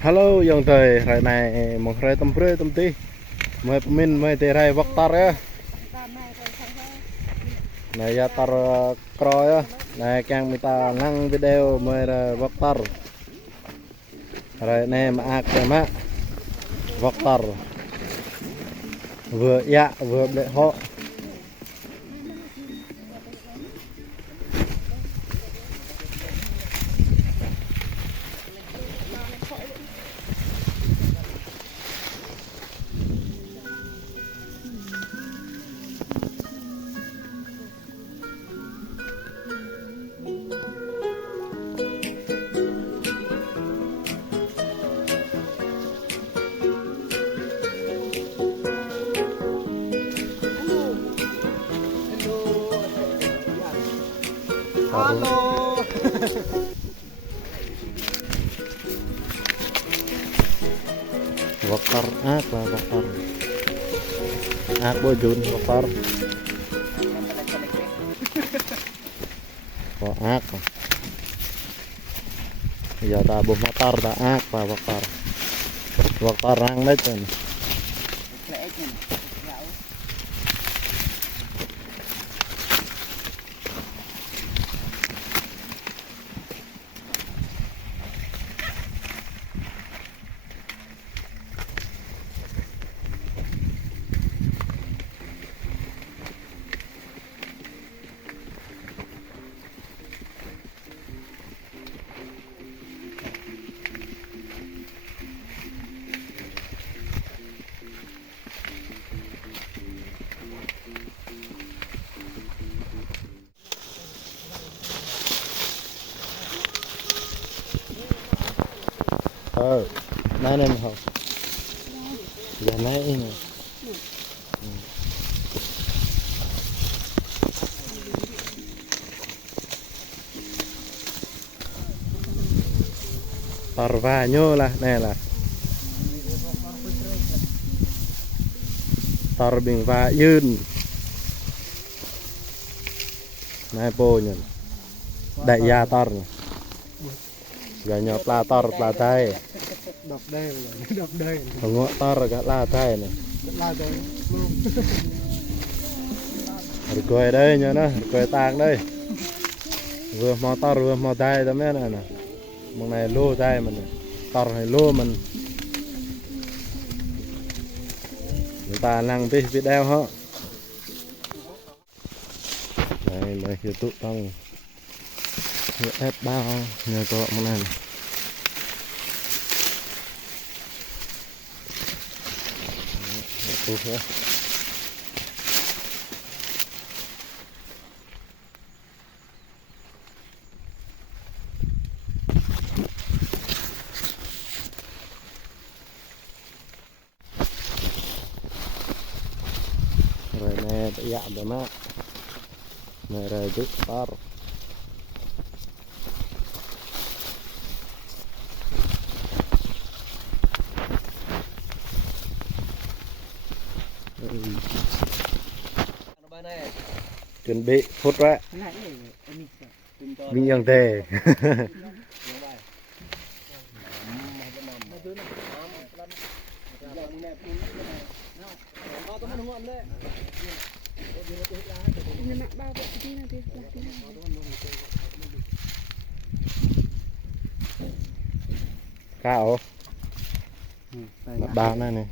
Hello dòng trời rồi này một rơi tâm tí mời mình mời tê rai vóc tar á này ya tar croy á này càng người ta năng video mời vóc tar rồi này mà ác mà vóc tar vừa ya vừa lệ họ Halo. vokar ác là vokar ác bôi jun vokar có ác mà giờ ta bom motor ta ác và vokar rang đấy chứ này này không giờ này nè tar va nhô là này là tar bình vaยืน này po nhỉ đại gia tar giờ nhỏ pla tay Đọc đây ngõ tar cả la tay này là đây luôn. rồi cười đây nhớ nó cười tàng đây vừa mò tar vừa mò tay tao mấy này nè một này lô tay mình tar hay lô mình người ta năng tí video hả đây mới hiểu tụ tăng ép bao nhờ cho món này rồi nè dạ rồi má này rồi chút tar chuẩn bị phút ra mìnhยังtề cao ba này này